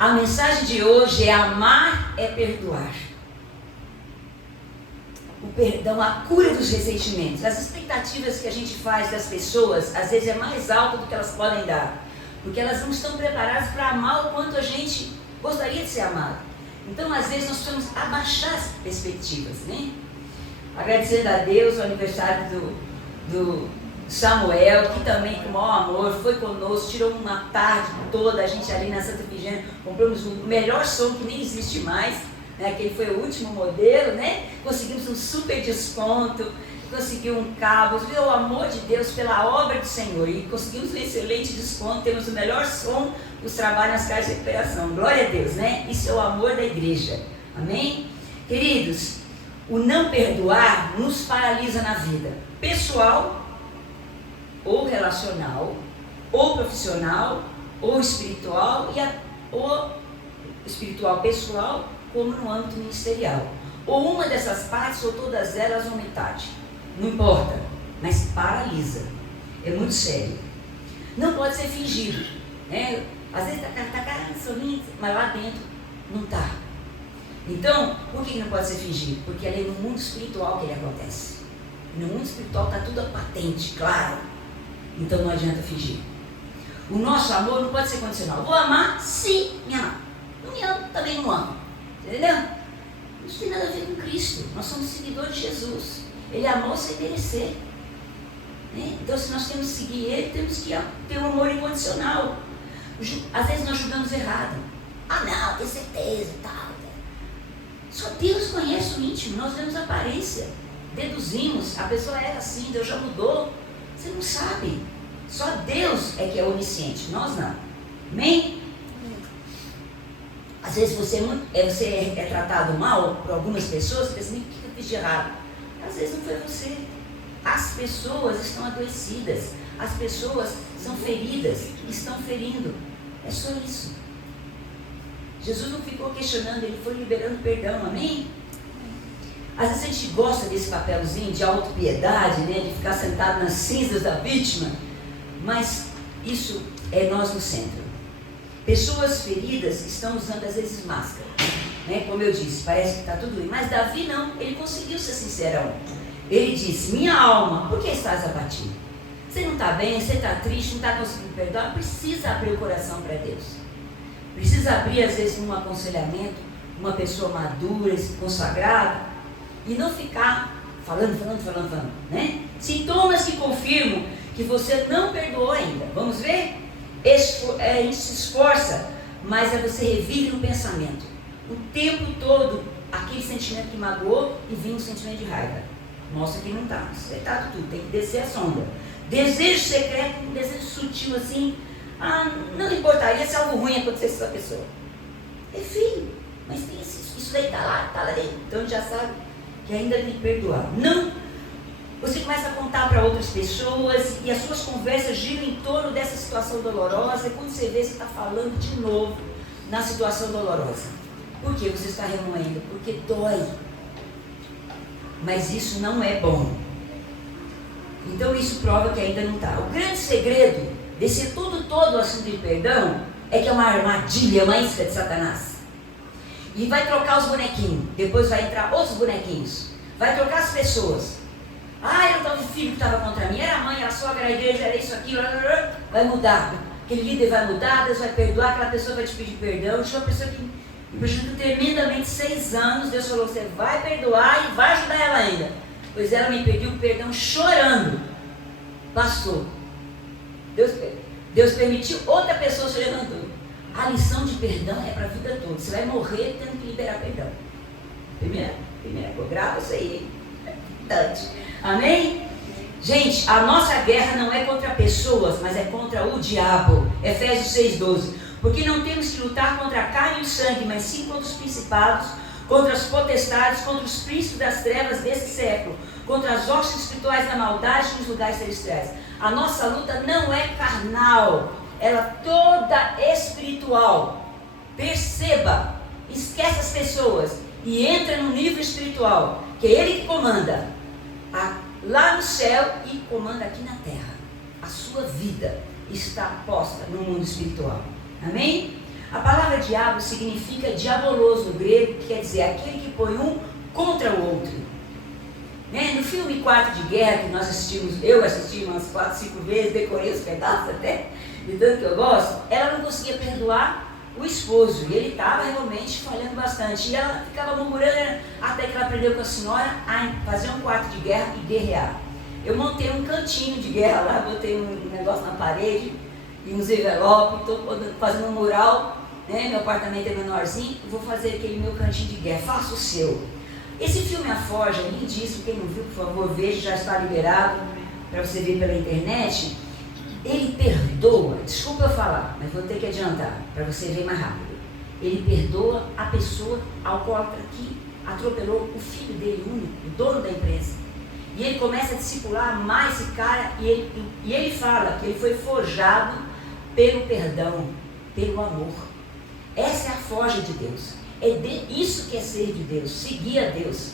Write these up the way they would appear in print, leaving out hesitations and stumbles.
A mensagem de hoje é: amar é perdoar. O perdão, a cura dos ressentimentos. As expectativas que a gente faz das pessoas, às vezes é mais alta do que elas podem dar, porque elas não estão preparadas para amar o quanto a gente gostaria de ser amado. Então, às vezes, nós precisamos abaixar as perspectivas, né? Agradecendo a Deus o aniversário do Samuel, que também com o maior amor foi conosco, tirou uma tarde toda, a gente ali na Santa Efigênia, compramos o melhor som que nem existe mais, né? Aquele foi o último modelo, né? Conseguimos um super desconto, conseguiu um cabo, viu o amor de Deus pela obra do Senhor, e conseguimos um excelente desconto, temos o melhor som dos trabalhos nas casas de recuperação. Glória a Deus, né? Isso é o amor da igreja. Amém? Queridos, o não perdoar nos paralisa na vida pessoal, ou relacional, ou profissional, ou espiritual, ou espiritual pessoal, como no âmbito ministerial. Ou uma dessas partes, ou todas elas, ou metade. Não importa, mas paralisa. É muito sério. Não pode ser fingido, né? Às vezes está sorrindo, mas lá dentro não está. Então, por que não pode ser fingido? Porque é no mundo espiritual que ele acontece. No mundo espiritual está tudo patente, claro. Então não adianta fingir. O nosso amor não pode ser condicional. Vou amar se me amar. Não me amo, também não amo. Entendeu? Isso tem nada a ver com Cristo. Nós somos seguidores de Jesus. Ele amou sem merecer. Né? Então, se nós temos que seguir Ele, temos que ter um amor incondicional. Às vezes nós julgamos errado. Ah, não, tenho certeza e tal. Só Deus conhece o íntimo. Nós vemos a aparência. Deduzimos. A pessoa era assim, Deus já mudou. Você não sabe. Só Deus é que é onisciente. Nós não. Amém? Às vezes você é tratado mal por algumas pessoas, você pensa, o que eu fiz de errado? Às vezes não foi você. As pessoas estão adoecidas, as pessoas são feridas, estão ferindo. É só isso. Jesus não ficou questionando, ele foi liberando perdão, amém? Às vezes a gente gosta desse papelzinho de autopiedade, né, de ficar sentado nas cinzas da vítima, mas isso é nós no centro. Pessoas feridas estão usando às vezes máscara, né? Como eu disse, parece que está tudo bem, mas Davi não, ele conseguiu ser sincerão. Ele disse, minha alma, por que estás abatido? Você não está bem, você está triste, não está conseguindo perdoar, precisa abrir o coração para Deus. Precisa abrir às vezes um aconselhamento, uma pessoa madura, consagrada, e não ficar falando, né? Sintomas que confirmam que você não perdoou ainda. Vamos ver? A gente se esforça, mas você revive no pensamento. O tempo todo, aquele sentimento que magoou e vem um sentimento de raiva. Mostra que não está. Acertado tudo, tem que descer a sonda. Desejo secreto, um desejo sutil assim. Não importaria se algo ruim acontecesse com essa pessoa. É feio, mas tem isso daí está lá dentro. Então a gente já sabe que ainda tem que perdoar. Não. Você começa a contar para outras pessoas e as suas conversas giram em torno dessa situação dolorosa, e quando você vê, você está falando de novo na situação dolorosa. Por que você está remoendo? Porque dói. Mas isso não é bom. Então isso prova que ainda não está. O grande segredo desse todo o assunto de perdão é que é uma armadilha, uma isca de Satanás. E vai trocar os bonequinhos, depois vai entrar outros bonequinhos, vai trocar as pessoas. Era o tal de filho que estava contra mim, era a mãe, era a sogra, era a igreja, era isso, aquilo, vai mudar. Aquele líder vai mudar, Deus vai perdoar, aquela pessoa vai te pedir perdão. Tinha uma pessoa que me prejudicou tremendamente 6 anos, Deus falou, você vai perdoar e vai ajudar ela ainda. Pois ela me pediu perdão chorando. Passou. Deus permitiu, outra pessoa se levantou. A lição de perdão é para a vida toda. Você vai morrer tendo que liberar perdão. Primeira, grava isso aí. Amém? Gente, a nossa guerra não é contra pessoas, mas é contra o diabo. Efésios 6,12. Porque não temos que lutar contra a carne e o sangue, mas sim contra os principados, contra as potestades, contra os príncipes das trevas desse século, contra as hostes espirituais da maldade nos lugares celestiais. A nossa luta não é carnal, ela toda espiritual. Perceba, esquece as pessoas e entra no nível espiritual, que é Ele que comanda lá no céu e comanda aqui na terra. A sua vida está posta no mundo espiritual. Amém? A palavra diabo significa diaboloso no grego, que quer dizer aquele que põe um contra o outro. Né? No filme Quarto de Guerra, que nós assistimos, eu assisti umas 4, 5 vezes, decorei os pedaços até, de tanto que eu gosto, ela não conseguia perdoar o esposo, e ele estava realmente falhando bastante, e ela ficava murmurando, até que ela aprendeu com a senhora a fazer um quarto de guerra e guerrear. Eu montei um cantinho de guerra lá, botei um negócio na parede, e uns envelopes, estou fazendo um mural, né? Meu apartamento é menorzinho, vou fazer aquele meu cantinho de guerra, faça o seu. Esse filme A Forja, lindíssimo, quem não viu, por favor, veja, já está liberado para você ver pela internet. Ele perdoa, desculpa eu falar, mas vou ter que adiantar, para você ver mais rápido. Ele perdoa a pessoa alcoólatra que atropelou o filho dele único, o dono da empresa. E ele começa a discipular, amar esse cara, e ele fala que ele foi forjado pelo perdão, pelo amor. Essa é a forja de Deus. Isso que é ser de Deus, seguir a Deus.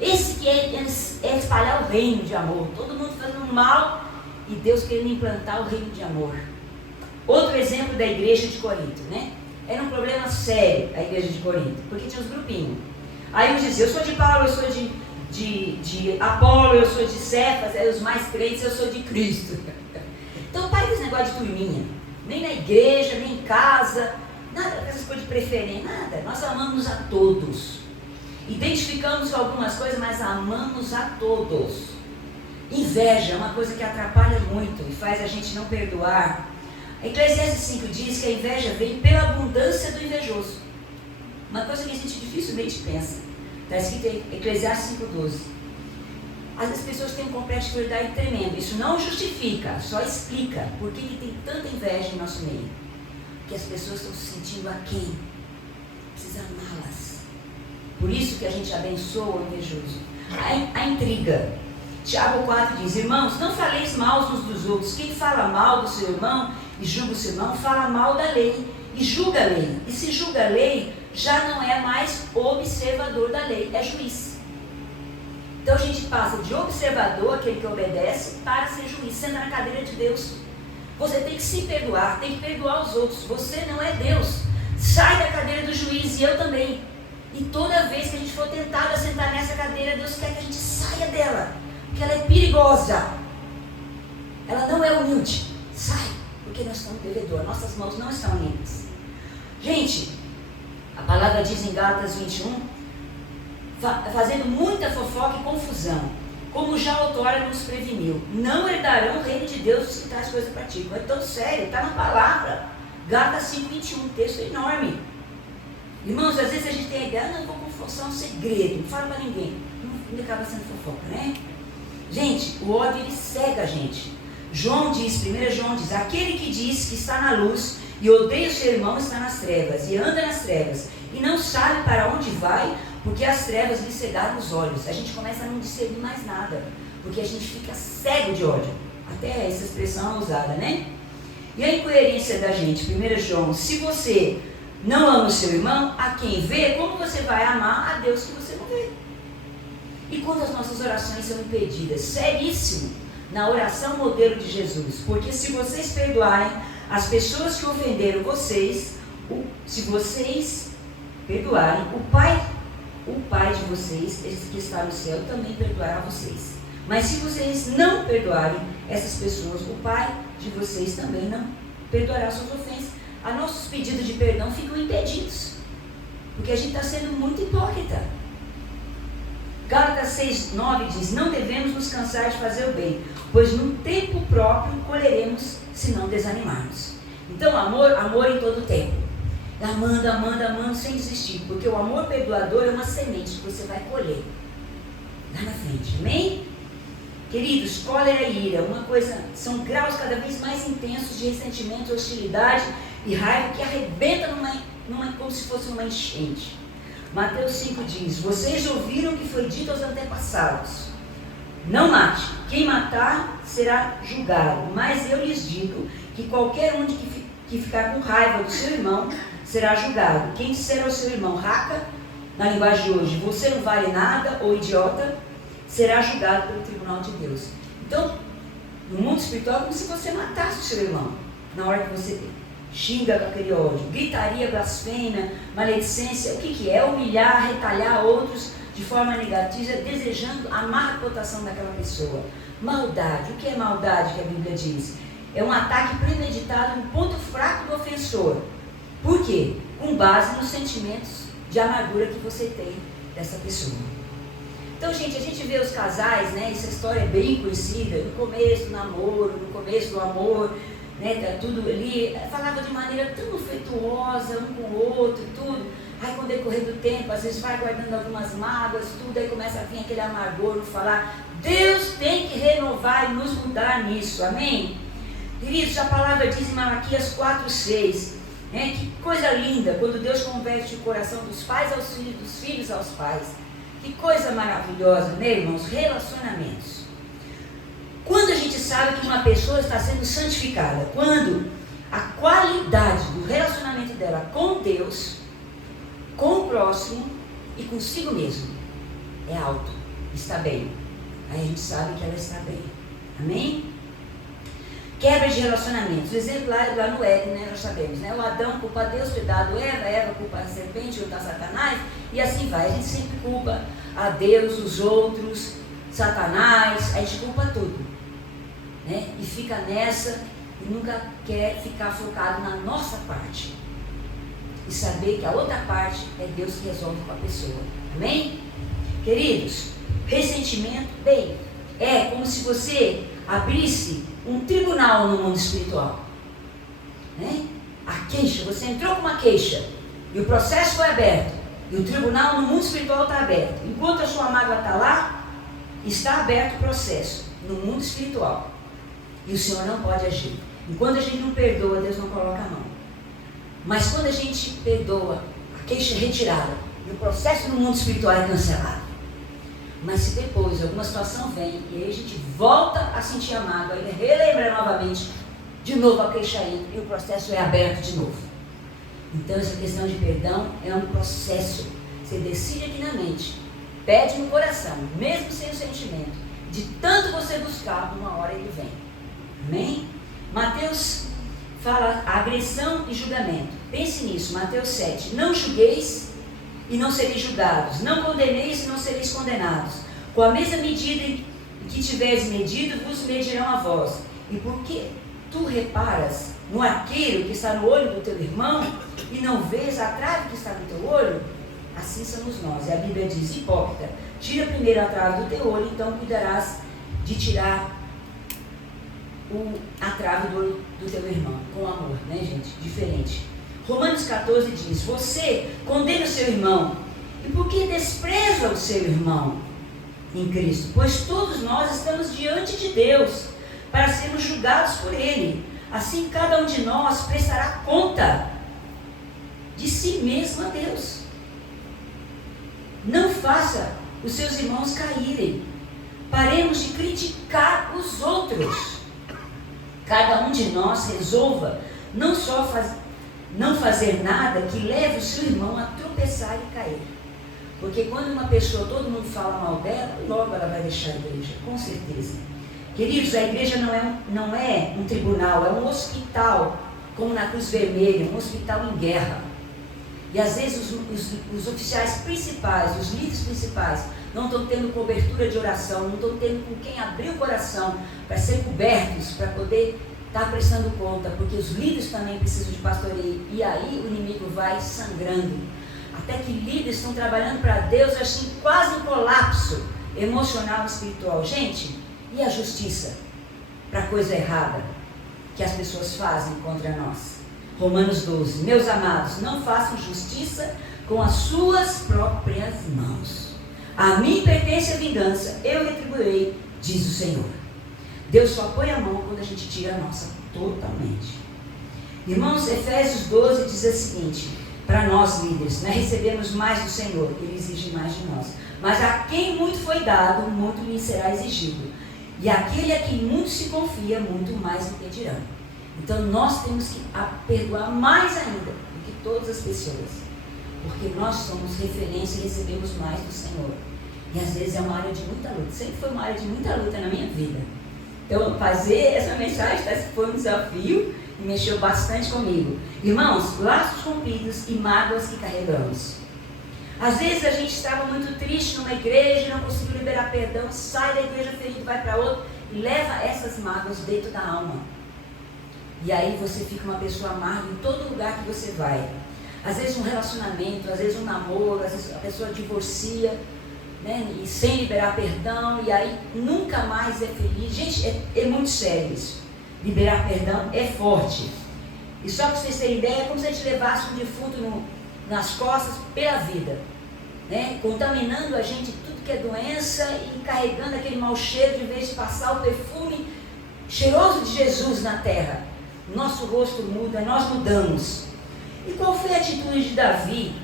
Esse que é espalhar o reino de amor. Todo mundo fazendo mal e Deus querendo implantar o reino de amor. Outro exemplo da igreja de Corinto, né? Era um problema sério a igreja de Corinto, porque tinha uns grupinhos. Aí uns diziam, eu sou de Paulo, eu sou de Apolo, eu sou de Cefas, aí os mais crentes, eu sou de Cristo. Então para com esse negócio de turminha. Nem na igreja, nem em casa, nada dessas coisas de preferência, nada. Nós amamos a todos. Identificamos algumas coisas, mas amamos a todos. Inveja é uma coisa que atrapalha muito e faz a gente não perdoar. Eclesiastes 5 diz que a inveja vem pela abundância do invejoso. Uma coisa que a gente dificilmente pensa. Está escrito em Eclesiastes 5,12. As pessoas têm um complexo de verdade tremendo. Isso não justifica, só explica por que tem tanta inveja em nosso meio. Porque as pessoas estão se sentindo aquém. Precisa amá-las. Por isso que a gente abençoa o invejoso. A intriga. Tiago 4 diz, irmãos, não faleis mal uns dos outros. Quem fala mal do seu irmão e julga o seu irmão, fala mal da lei e julga a lei. E se julga a lei, já não é mais observador da lei, é juiz. Então a gente passa de observador, aquele que obedece, para ser juiz, senta na cadeira de Deus. Você tem que se perdoar, tem que perdoar os outros. Você não é Deus. Sai da cadeira do juiz, e eu também. E toda vez que a gente for tentado a sentar nessa cadeira, Deus quer que a gente saia dela. Porque ela é perigosa. Ela não é humilde. Sai, porque nós estamos devedores. Nossas mãos não estão limpas. Gente, a palavra diz em Gálatas 21, fazendo muita fofoca e confusão, como já outrora nos preveniu, não herdarão o reino de Deus os que tais coisas praticam. É tão sério, está na palavra. Gálatas 5:21, texto enorme. Irmãos, às vezes a gente tem a ideia, não, vou confessar um segredo, não fala para ninguém. Não acaba sendo fofoca, né? Gente, o ódio ele cega a gente. João diz, 1 João diz, aquele que diz que está na luz e odeia o seu irmão está nas trevas, e anda nas trevas, e não sabe para onde vai, porque as trevas lhe cegaram os olhos. A gente começa a não discernir mais nada, porque a gente fica cego de ódio. Até essa expressão é usada, né? E a incoerência da gente, 1 João, se você não ama o seu irmão, a quem vê, como você vai amar a Deus que você não vê? E quando as nossas orações são impedidas? Seríssimo, na oração modelo de Jesus. Porque se vocês perdoarem as pessoas que ofenderam vocês, se vocês perdoarem, o Pai de vocês, esse que está no céu, também perdoará vocês. Mas se vocês não perdoarem essas pessoas, o Pai de vocês também não perdoará suas ofensas. Os nossos pedidos de perdão ficam impedidos, porque a gente está sendo muito hipócrita. Gálatas 6:9 diz, não devemos nos cansar de fazer o bem, pois no tempo próprio colheremos se não desanimarmos. Então amor em todo tempo, amando sem desistir, porque o amor perdoador é uma semente que você vai colher lá na frente, amém? Queridos, cólera e ira, são graus cada vez mais intensos de ressentimento, hostilidade e raiva que arrebenta como se fosse uma enchente. Mateus 5 diz, vocês ouviram o que foi dito aos antepassados, não mate, quem matar será julgado, mas eu lhes digo que qualquer um que ficar com raiva do seu irmão será julgado. Quem disser ao seu irmão, raca, na linguagem de hoje, você não vale nada, ou idiota, será julgado pelo tribunal de Deus. Então, no mundo espiritual é como se você matasse o seu irmão, na hora que você xinga com aquele ódio. Gritaria, blasfêmia, maledicência, o que é? Humilhar, retalhar outros de forma negativa, desejando a má reputação daquela pessoa. Maldade, o que é maldade que a Bíblia diz? É um ataque premeditado no ponto fraco do ofensor. Por quê? Com base nos sentimentos de amargura que você tem dessa pessoa. Então, gente, a gente vê os casais, né? Essa história é bem conhecida, no começo do namoro, no começo do amor, né? Tá tudo ali, falava de maneira tão afetuosa um com o outro, tudo. Aí, com o decorrer do tempo, às vezes vai guardando algumas mágoas, tudo, aí começa a vir aquele amargor, no falar. Deus tem que renovar e nos mudar nisso, amém? Queridos, a palavra diz em Malaquias 4:6, né? Que coisa linda, quando Deus converte o coração dos pais aos filhos, dos filhos aos pais. Que coisa maravilhosa, né, irmãos? Relacionamentos. Quando a gente sabe que uma pessoa está sendo santificada, quando a qualidade do relacionamento dela com Deus, com o próximo e consigo mesmo é alto, está bem, aí a gente sabe que ela está bem, amém? Quebra de relacionamentos, o exemplo lá no Éden, né, nós sabemos, né? O Adão culpa Deus, cuidado Eva culpa a serpente, junto a Satanás, e assim vai, a gente sempre culpa a Deus, os outros, Satanás, a gente culpa tudo, né? E fica nessa e nunca quer ficar focado na nossa parte. E saber que a outra parte é Deus que resolve com a pessoa. Amém? Queridos, ressentimento, bem, é como se você abrisse um tribunal no mundo espiritual. Né? A queixa, você entrou com uma queixa e o processo foi aberto. E o tribunal no mundo espiritual está aberto. Enquanto a sua mágoa está lá, está aberto o processo no mundo espiritual. E o Senhor não pode agir. Enquanto a gente não perdoa, Deus não coloca a mão. Mas quando a gente perdoa, a queixa é retirada e o processo no mundo espiritual é cancelado. Mas se depois alguma situação vem e aí a gente volta a sentir a mágoa e relembra novamente, de novo a queixa entra e o processo é aberto de novo. Então essa questão de perdão é um processo. Você decide aqui na mente, pede no coração, mesmo sem o sentimento, de tanto você buscar, uma hora ele vem. Amém? Mateus fala agressão e julgamento. Pense nisso, Mateus 7. Não julgueis e não sereis julgados. Não condeneis e não sereis condenados. Com a mesma medida em que tiveres medido, vos medirão a vós. E porque tu reparas no arqueiro que está no olho do teu irmão e não vês a trave que está no teu olho, assim somos nós. E a Bíblia diz, hipócrita, tira primeiro a trave do teu olho, então cuidarás de tirar a trave do olho do teu irmão, com amor, né, gente? Diferente. Romanos 14 diz, você condena o seu irmão, e por que despreza o seu irmão em Cristo? Pois todos nós estamos diante de Deus, para sermos julgados por Ele. Assim cada um de nós prestará conta de si mesmo a Deus. Não faça os seus irmãos caírem. Paremos de criticar os outros. Cada um de nós resolva não só não fazer nada que leve o seu irmão a tropeçar e cair. Porque quando uma pessoa, todo mundo fala mal dela, logo ela vai deixar a igreja, com certeza. Queridos, a igreja não é um tribunal, é um hospital, como na Cruz Vermelha, um hospital em guerra. E às vezes os oficiais principais, os líderes principais, não estão tendo cobertura de oração, não estão tendo com quem abrir o coração para ser cobertos, para poder estar prestando conta, porque os líderes também precisam de pastoreio. E aí o inimigo vai sangrando. Até que líderes estão trabalhando para Deus, assim, quase em colapso emocional e espiritual. Gente, e a justiça para a coisa errada que as pessoas fazem contra nós? Romanos 12. Meus amados, não façam justiça com as suas próprias mãos. A mim pertence a vingança, eu retribuirei, diz o Senhor. Deus só põe a mão quando a gente tira a nossa totalmente. Irmãos, Efésios 12 diz o seguinte, para nós líderes, nós recebemos mais do Senhor, Ele exige mais de nós. Mas a quem muito foi dado, muito lhe será exigido. E aquele a quem muito se confia, muito mais lhe pedirão. Então nós temos que perdoar mais ainda do que todas as pessoas. Porque nós somos referência e recebemos mais do Senhor. E às vezes é uma área de muita luta. Sempre foi uma área de muita luta na minha vida. Então fazer essa mensagem foi um desafio. e mexeu bastante comigo. Irmãos, laços rompidos e mágoas que carregamos. Às vezes a gente estava muito triste numa igreja, não conseguiu liberar perdão, sai da igreja ferido, vai para outra e leva essas mágoas dentro da alma. E aí você fica uma pessoa amarga em todo lugar que você vai. Às vezes um relacionamento, às vezes um namoro, às vezes a pessoa divorcia, né, e sem liberar perdão, e aí nunca mais é feliz. Gente, é muito sério isso. Liberar perdão é forte. E só para vocês terem ideia, é como se a gente levasse um defunto nas costas pela vida, né? Contaminando a gente tudo que é doença e carregando aquele mau cheiro, de vez de passar o perfume cheiroso de Jesus na terra. Nosso rosto muda, nós mudamos. E qual foi a atitude de Davi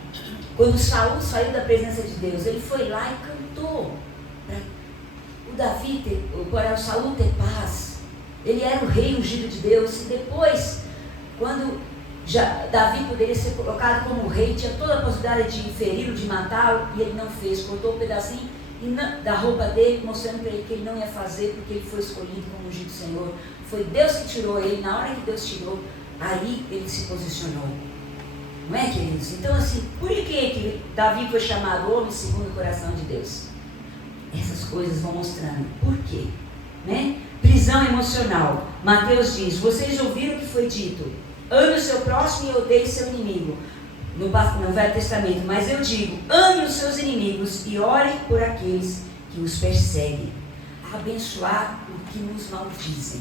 quando Saul saiu da presença de Deus? Ele foi lá e cantou para o Saul ter paz. Ele era o rei ungido de Deus. E depois, quando Davi poderia ser colocado como rei, tinha toda a possibilidade de feri-lo, de matá-lo, e ele não fez. Cortou um pedacinho da roupa dele, mostrando para ele que ele não ia fazer, porque ele foi escolhido como ungido do Senhor. Foi Deus que tirou ele. Na hora que Deus tirou, aí ele se posicionou. Não é, queridos? Então, assim, por que Davi foi chamado homem segundo o coração de Deus? Essas coisas vão mostrando. Por quê? Né? Prisão emocional. Mateus diz: vocês ouviram o que foi dito, ame o seu próximo e odeie seu inimigo, no Velho Testamento. Mas eu digo, ame os seus inimigos e ore por aqueles que os perseguem. Abençoar o que nos maldizem.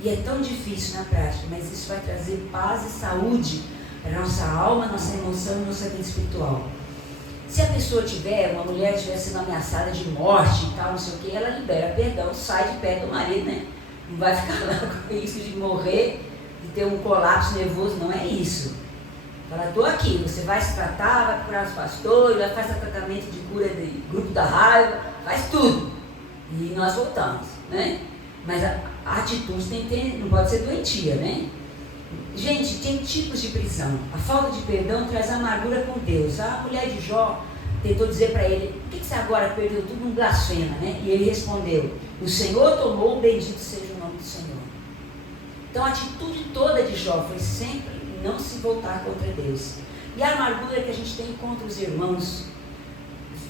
E é tão difícil na prática, mas isso vai trazer paz e saúde para a nossa alma, nossa emoção e nossa vida espiritual. Se a pessoa uma mulher estiver sendo ameaçada de morte e tal, não sei o que, ela libera perdão, sai de perto do marido, né? Não vai ficar lá com risco de morrer, de ter um colapso nervoso, não é isso. Fala, estou aqui, você vai se tratar, vai procurar os pastores, vai fazer tratamento de cura de grupo da raiva, faz tudo. E nós voltamos, né? Mas a atitude tem que ter, não pode ser doentia, né? Gente, tem tipos de prisão. A falta de perdão traz amargura com Deus. A mulher de Jó tentou dizer para ele: por que você agora perdeu tudo, não blasfema, né? E ele respondeu: o Senhor tomou, bendito seja o nome do Senhor. Então a atitude toda de Jó foi sempre não se voltar contra Deus. E a amargura que a gente tem contra os irmãos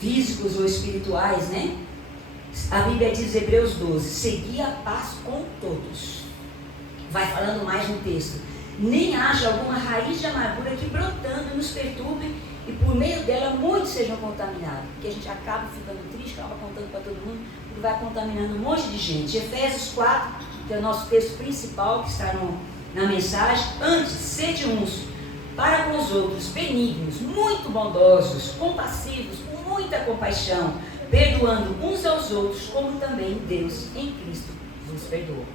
físicos ou espirituais, né? A Bíblia diz, Hebreus 12, segui a paz com todos. Vai falando mais no texto. Nem haja alguma raiz de amargura que brotando nos perturbe e por meio dela muitos sejam contaminados. Porque a gente acaba ficando triste, acaba contando para todo mundo e vai contaminando um monte de gente. Efésios 4, que é o nosso texto principal, que está na mensagem. Antes, sede uns para com os outros, benignos, muito bondosos, compassivos, com muita compaixão, perdoando uns aos outros, como também Deus em Cristo nos perdoou.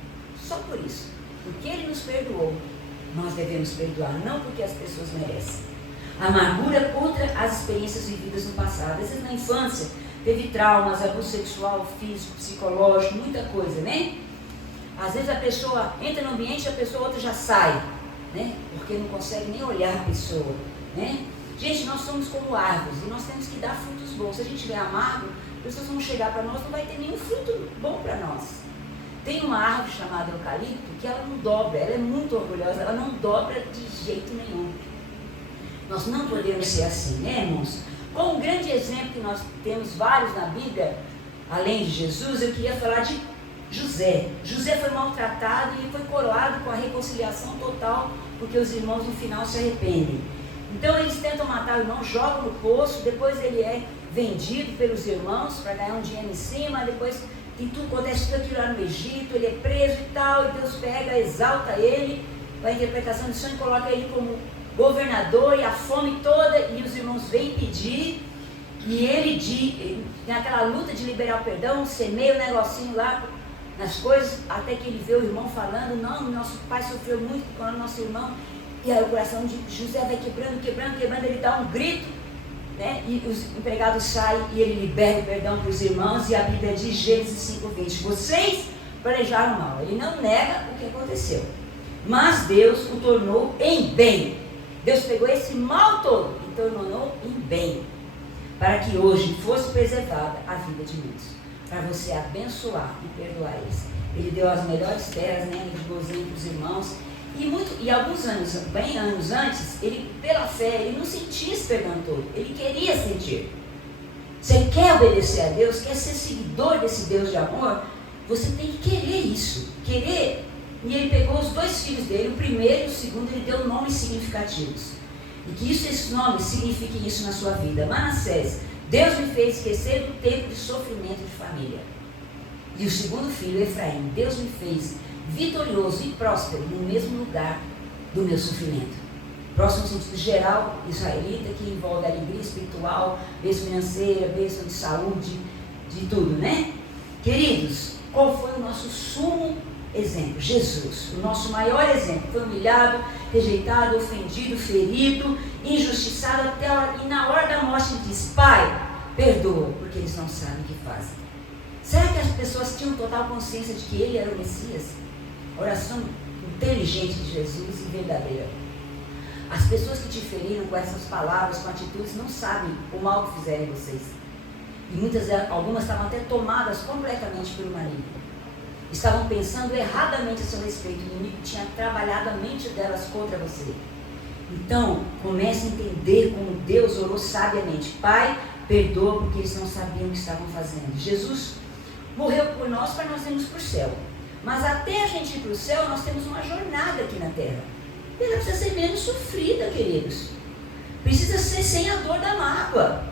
Só por isso, porque Ele nos perdoou, nós devemos perdoar, não porque as pessoas merecem. Amargura contra as experiências vividas no passado. Às vezes na infância teve traumas, abuso sexual, físico, psicológico, muita coisa, né? Às vezes a pessoa entra no ambiente e a pessoa outra já sai, né? Porque não consegue nem olhar a pessoa, né? Gente, nós somos como árvores e nós temos que dar frutos bons. Se a gente estiver amargo, as pessoas vão chegar para nós, não vai ter nenhum fruto bom para nós. Tem uma árvore chamada eucalipto que ela não dobra, ela é muito orgulhosa, ela não dobra de jeito nenhum. Nós não podemos ser assim, né, irmãos? Com um grande exemplo que nós temos vários na Bíblia, além de Jesus, eu queria falar de José. José foi maltratado e foi coroado com a reconciliação total, porque os irmãos no final se arrependem. Então eles tentam matar o irmão, jogam no poço, depois ele é vendido pelos irmãos para ganhar um dinheiro em cima, depois tem tudo, acontece tudo aquilo lá no Egito, ele é preso e tal, e Deus pega, exalta ele, a interpretação de sonho, coloca ele como governador e a fome toda, e os irmãos vêm pedir, e ele tem aquela luta de liberar o perdão, semeia o negocinho lá nas coisas, até que ele vê o irmão falando, não, nosso pai sofreu muito com o nosso irmão, e aí o coração de José vai quebrando, ele dá um grito, né? E os empregados saem e ele libera o perdão para os irmãos, e a Bíblia diz, Gênesis 5:20, vocês planejaram mal. Ele não nega o que aconteceu, mas Deus o tornou em bem. Deus pegou esse mal todo e tornou em bem, para que hoje fosse preservada a vida de muitos, para você abençoar e perdoar eles. Ele deu as melhores terras, né, de gozinho para os irmãos, E alguns anos, bem anos antes, ele, pela fé, ele não sentia esse perdão todo. Ele queria sentir. Você quer obedecer a Deus, quer ser seguidor desse Deus de amor, você tem que querer isso. Querer. E ele pegou os 2 filhos dele, o primeiro e o segundo, ele deu nomes significativos. E que esses nomes signifiquem isso na sua vida. Manassés, Deus me fez esquecer do tempo de sofrimento de família. E o segundo filho, Efraim, Deus me fez vitorioso e próspero no mesmo lugar do meu sofrimento. Próximo sentido geral, israelita, que envolve alegria espiritual, bênção financeira, bênção de saúde, de tudo, né? Queridos, qual foi o nosso sumo exemplo? Jesus, o nosso maior exemplo. Foi humilhado, rejeitado, ofendido, ferido, injustiçado até a hora, e na hora da morte ele diz: Pai, perdoa, porque eles não sabem o que fazem. Será que as pessoas tinham total consciência de que ele era o Messias? Oração inteligente de Jesus e verdadeira. As pessoas que te feriram com essas palavras, com atitudes, não sabem o mal que fizeram em vocês. E algumas estavam até tomadas completamente pelo maligno. Estavam pensando erradamente a seu respeito. O inimigo tinha trabalhado a mente delas contra você. Então, comece a entender como Deus orou sabiamente. Pai, perdoa porque eles não sabiam o que estavam fazendo. Jesus morreu por nós para nós irmos para o céu. Mas até a gente ir para o céu, nós temos uma jornada aqui na terra. E ela precisa ser menos sofrida, queridos. Precisa ser sem a dor da mágoa.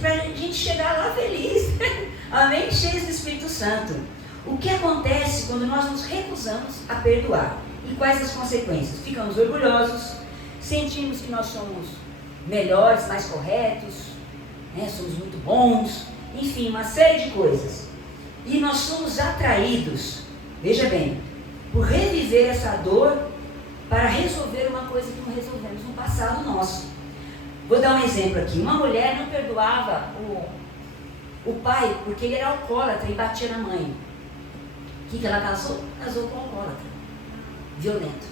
Para a gente chegar lá feliz. Amém? Cheios do Espírito Santo. O que acontece quando nós nos recusamos a perdoar? E quais as consequências? Ficamos orgulhosos, sentimos que nós somos melhores, mais corretos, né? Somos muito bons, enfim, uma série de coisas. E nós somos atraídos, veja bem, por reviver essa dor para resolver uma coisa que não resolvemos no passado nosso. Vou dar um exemplo aqui. Uma mulher não perdoava o pai porque ele era alcoólatra e batia na mãe. O que ela casou? Casou com um alcoólatra, violento.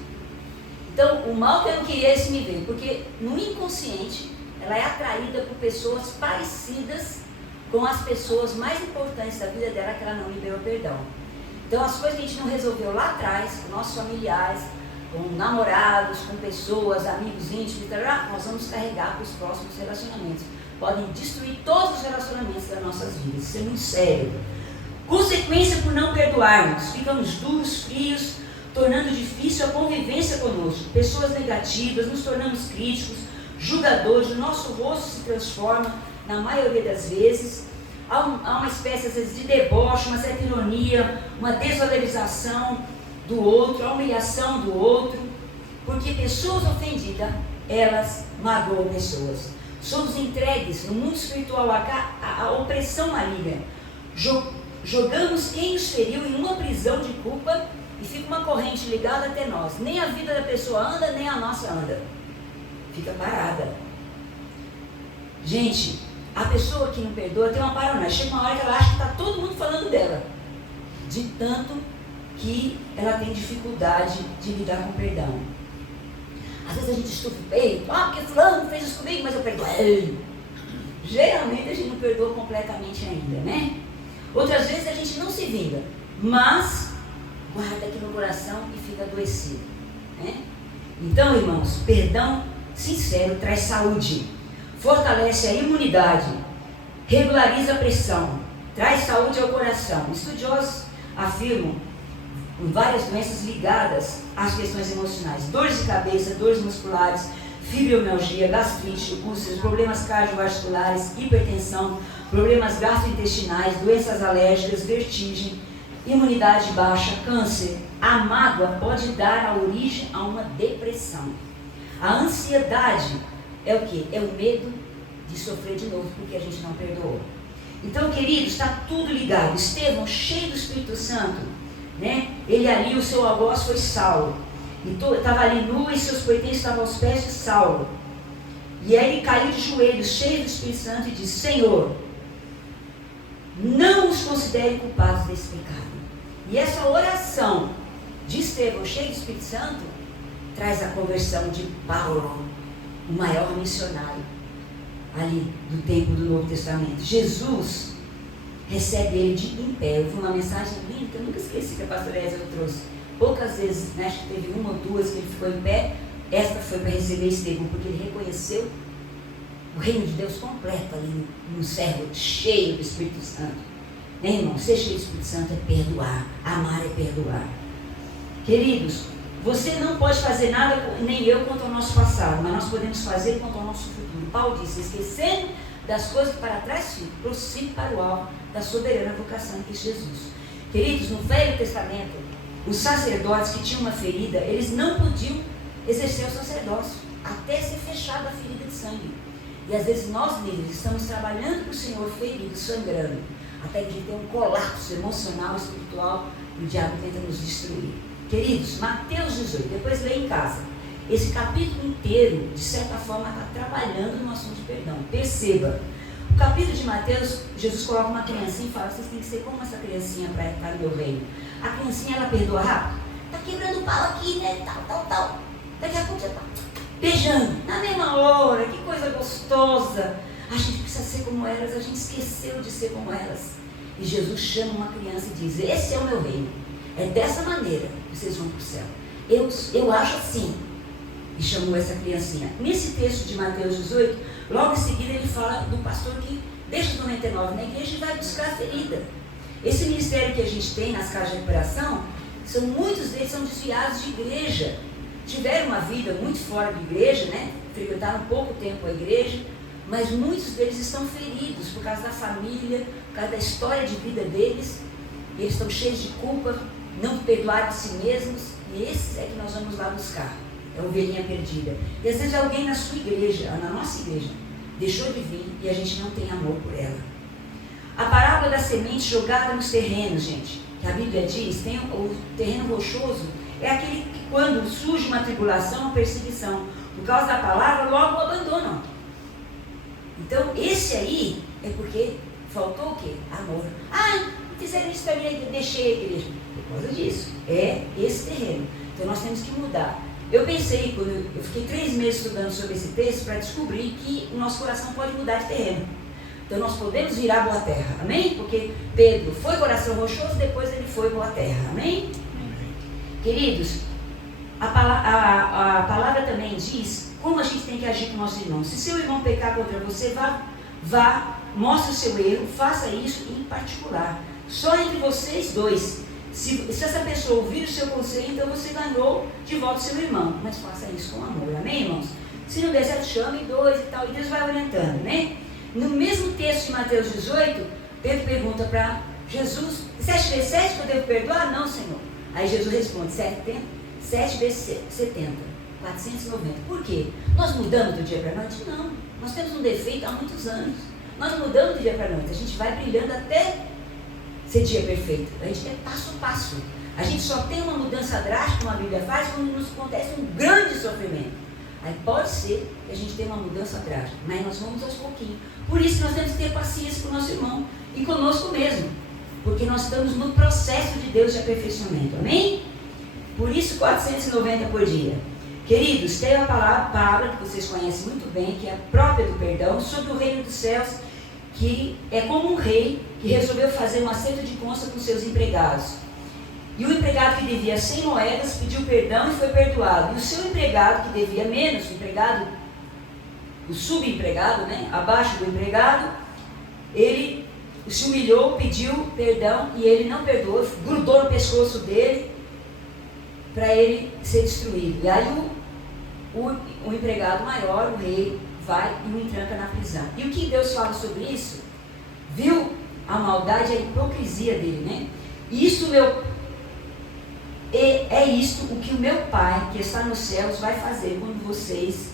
Então, o mal que eu não queria esse me veio, porque no inconsciente ela é atraída por pessoas parecidas com as pessoas mais importantes da vida dela que ela não liberou perdão. Então, as coisas que a gente não resolveu lá atrás, com nossos familiares, com namorados, com pessoas, amigos íntimos, nós vamos carregar para os próximos relacionamentos. Podem destruir todos os relacionamentos das nossas vidas. Isso é muito sério. Consequência por não perdoarmos. Ficamos duros, frios, tornando difícil a convivência conosco. Pessoas negativas, nos tornamos críticos, julgadores, o nosso rosto se transforma, na maioria das vezes. Há uma espécie, às vezes, de deboche, uma certa ironia, uma desvalorização do outro, a humilhação do outro, porque pessoas ofendidas, elas magoam pessoas. Somos entregues no mundo espiritual à opressão maligna. Jogamos quem nos feriu em uma prisão de culpa e fica uma corrente ligada até nós. Nem a vida da pessoa anda, nem a nossa anda. Fica parada. Gente, a pessoa que não perdoa tem uma paranoia. Chega uma hora que ela acha que está todo mundo falando dela. De tanto que ela tem dificuldade de lidar com o perdão. Às vezes a gente estufa o peito. Porque fulano fez isso comigo, mas eu perdoei. Geralmente a gente não perdoa completamente ainda, né? Outras vezes a gente não se vinga, mas guarda aqui no coração e fica adoecido, né? Então, irmãos, perdão sincero traz saúde, fortalece a imunidade, regulariza a pressão, traz saúde ao coração. Estudiosos afirmam várias doenças ligadas às questões emocionais: dores de cabeça, dores musculares, fibromialgia, gastrite, úlceras, problemas cardiovasculares, hipertensão, problemas gastrointestinais, doenças alérgicas, vertigem, imunidade baixa, câncer. A mágoa pode dar a origem a uma depressão. A ansiedade é o quê? É o medo de sofrer de novo porque a gente não perdoou. Então, queridos, está tudo ligado. Estevão, cheio do Espírito Santo, né? Ele ali, o seu algoz foi Saulo. Estava ali nu e seus pertences estavam aos pés de Saulo. E aí ele caiu de joelhos, cheio do Espírito Santo, e disse: Senhor, não os considere culpados desse pecado. E essa oração de Estevão, cheio do Espírito Santo, traz a conversão de Paulo, o maior missionário ali do tempo do Novo Testamento. Jesus recebe ele de em pé. Foi uma mensagem linda que eu nunca esqueci que a pastora Ezra trouxe. Poucas vezes, né, acho que teve uma ou duas que ele ficou em pé. Esta foi para receber Estevão, porque ele reconheceu o reino de Deus completo ali no servo, cheio do Espírito Santo. Né, irmão? Ser cheio do Espírito Santo é perdoar, amar é perdoar. Queridos, você não pode fazer nada, nem eu, quanto ao nosso passado, mas nós podemos fazer quanto ao nosso futuro. Paulo disse, esquecendo das coisas que para trás ficam, prossiga para o alvo da soberana vocação em Cristo Jesus. Queridos, no Velho Testamento, os sacerdotes que tinham uma ferida, eles não podiam exercer o sacerdócio, até ser fechada a ferida de sangue. E às vezes nós líderes estamos trabalhando para o Senhor ferido, sangrando, até que tem um colapso emocional, espiritual, e o diabo tenta nos destruir. Queridos, Mateus 18, depois leia em casa. Esse capítulo inteiro, de certa forma, está trabalhando no assunto de perdão. Perceba, o capítulo de Mateus, Jesus coloca uma criancinha e fala, vocês têm que ser como essa criancinha para entrar no meu reino. A criancinha, ela perdoa rápido. Está quebrando o pau aqui, né, tal. Daqui a pouco já está beijando, na mesma hora, que coisa gostosa. A gente precisa ser como elas, a gente esqueceu de ser como elas. E Jesus chama uma criança e diz, esse é o meu reino. É dessa maneira que vocês vão para o céu. Eu acho assim. E chamou essa criancinha. Nesse texto de Mateus 18, logo em seguida ele fala do pastor que deixa os 99 na igreja e vai buscar a ferida. Esse ministério que a gente tem nas casas de recuperação, muitos deles são desviados de igreja. Tiveram uma vida muito fora de igreja, né? Frequentaram pouco tempo a igreja, mas muitos deles estão feridos por causa da família, por causa da história de vida deles. E eles estão cheios de culpa, não perdoaram de si mesmos, e esses é que nós vamos lá buscar. É a ovelhinha perdida. E às vezes alguém na sua igreja, na nossa igreja, deixou de vir e a gente não tem amor por ela. A parábola da semente jogada nos terrenos, gente, que a Bíblia diz, tem o terreno rochoso, é aquele que quando surge uma tribulação, uma perseguição, por causa da palavra, logo o abandonam. Então, esse aí é porque faltou o quê? Amor. Fizeram isso para mim, deixei a igreja. Por causa disso. É esse terreno. Então, nós temos que mudar. Eu pensei, quando eu fiquei 3 meses estudando sobre esse texto, para descobrir que o nosso coração pode mudar de terreno. Então, nós podemos virar boa terra. Amém? Porque Pedro foi coração rochoso, depois ele foi boa terra. Amém? Queridos, a palavra também diz como a gente tem que agir com nossos irmãos. Se seu irmão pecar contra você, vá, mostre o seu erro, faça isso em particular. Só entre vocês dois. Se essa pessoa ouvir o seu conselho, então você ganhou de volta o seu irmão. Mas faça isso com amor, amém, irmãos? Se não der certo, chame 2 e tal, e Deus vai orientando, né? No mesmo texto de Mateus 18, Pedro pergunta para Jesus, 7 vezes 7 que eu devo perdoar? Não, Senhor. Aí Jesus responde, 7 vezes 70, 490. Por quê? Nós mudamos do dia para a noite? Não. Nós temos um defeito há muitos anos. Nós não mudamos do dia para a noite. A gente vai brilhando até ser dia perfeito. A gente é passo a passo. A gente só tem uma mudança drástica, como a Bíblia faz, quando nos acontece um grande sofrimento. Aí pode ser que a gente tenha uma mudança drástica, mas nós vamos aos pouquinhos. Por isso nós temos que ter paciência com o nosso irmão e conosco mesmo. Porque nós estamos no processo de Deus de aperfeiçoamento. Amém? Por isso 490 por dia. Queridos, tem uma palavra que vocês conhecem muito bem, que é própria do perdão, sobre o reino dos céus, que é como um rei que resolveu fazer um acerto de conta com seus empregados. E o empregado que devia 100 moedas pediu perdão e foi perdoado. E o seu empregado que devia menos, o subempregado, né, abaixo do empregado, ele se humilhou, pediu perdão e ele não perdoou, grudou no pescoço dele para ele ser destruído. E aí o empregado maior, o rei, vai e o entranca na prisão. E o que Deus fala sobre isso? Viu a maldade e a hipocrisia dele, né? É isto o que o meu Pai, que está nos céus, vai fazer quando vocês,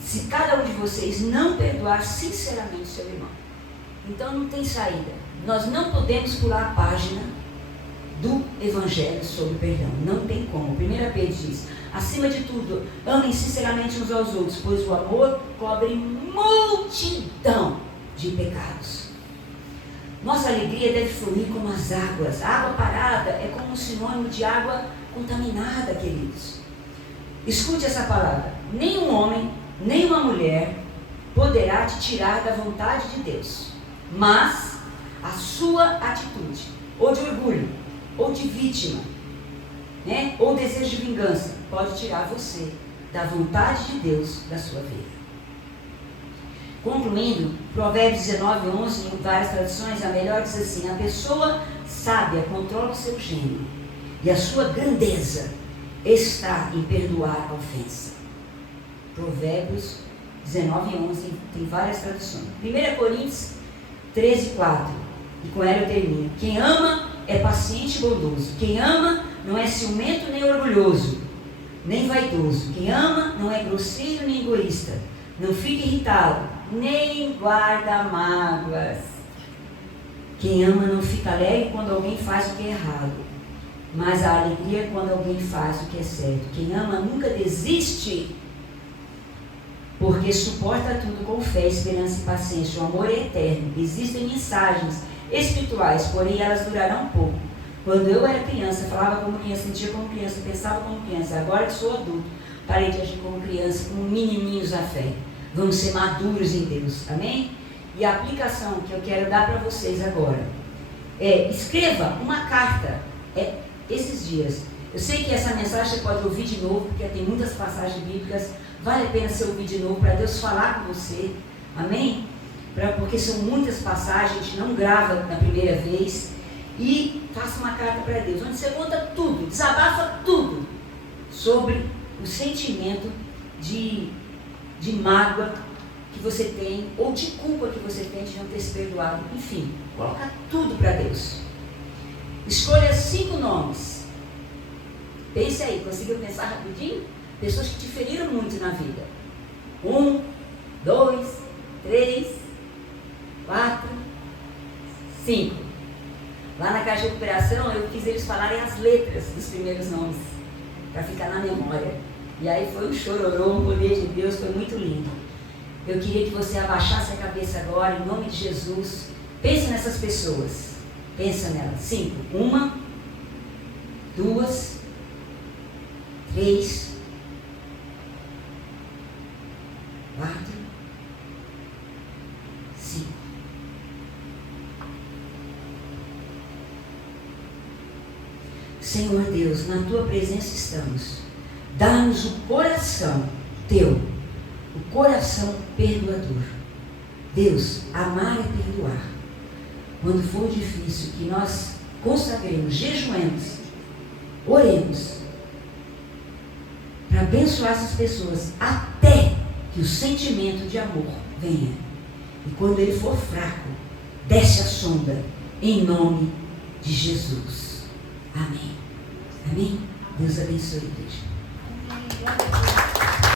se cada um de vocês não perdoar sinceramente seu irmão. Então não tem saída. Nós não podemos pular a página do Evangelho sobre o perdão. Não tem como. 1 Pedro diz, acima de tudo, amem sinceramente uns aos outros, pois o amor cobre multidão de pecados. Nossa alegria deve fluir como as águas. A água parada é como um sinônimo de água contaminada, queridos. Escute essa palavra. Nenhum homem, nem uma mulher poderá te tirar da vontade de Deus. Mas a sua atitude, ou de orgulho, ou de vítima, né? Ou desejo de vingança, pode tirar você da vontade de Deus da sua vida. Concluindo, Provérbios 19:11, em várias traduções, a melhor diz assim: a pessoa sábia controla o seu gênio, e a sua grandeza está em perdoar a ofensa. Provérbios 19:11, tem várias traduções. 1 Coríntios 13:4, e com ela eu termino. Quem ama é paciente e bondoso. Quem ama não é ciumento nem orgulhoso, nem vaidoso. Quem ama não é grosseiro nem egoísta. Não fica irritado, nem guarda mágoas. Quem ama não fica alegre quando alguém faz o que é errado, mas a alegria é quando alguém faz o que é certo. Quem ama nunca desiste, porque suporta tudo com fé, esperança e paciência. O amor é eterno. Existem mensagens espirituais, porém elas durarão pouco. Quando eu era criança, falava como criança, sentia como criança, pensava como criança. Agora que sou adulto, parei de agir como criança, como menininhos da fé. Vamos ser maduros em Deus, amém? E a aplicação que eu quero dar para vocês agora é: escreva uma carta esses dias. Eu sei que essa mensagem você pode ouvir de novo, porque tem muitas passagens bíblicas, vale a pena você ouvir de novo para Deus falar com você, amém? Porque são muitas passagens, a gente não grava na primeira vez. E faça uma carta para Deus, onde você conta tudo, desabafa tudo sobre o sentimento de mágoa que você tem, ou de culpa que você tem de não ter se perdoado. Enfim, coloca tudo para Deus. Escolha 5 nomes. Pense aí, conseguiu pensar rapidinho? Pessoas que te feriram muito na vida. 1, 2, 3, 4, 5. Lá na Casa de Recuperação, eu fiz eles falarem as letras dos primeiros nomes, para ficar na memória. E aí foi um chororô, um poder de Deus, foi muito lindo. Eu queria que você abaixasse a cabeça agora, em nome de Jesus. Pense nessas pessoas. Pensa nelas. 5. 1, 2, 3, 4, 5. Senhor Deus, na Tua presença estamos. Dá-nos o coração Teu, o coração perdoador. Deus, amar é perdoar. Quando for difícil, que nós consagremos, jejuemos, oremos, para abençoar essas pessoas, até que o sentimento de amor venha. E quando ele for fraco, desce a sonda, em nome de Jesus. Amém. Amém? Deus abençoe, igreja.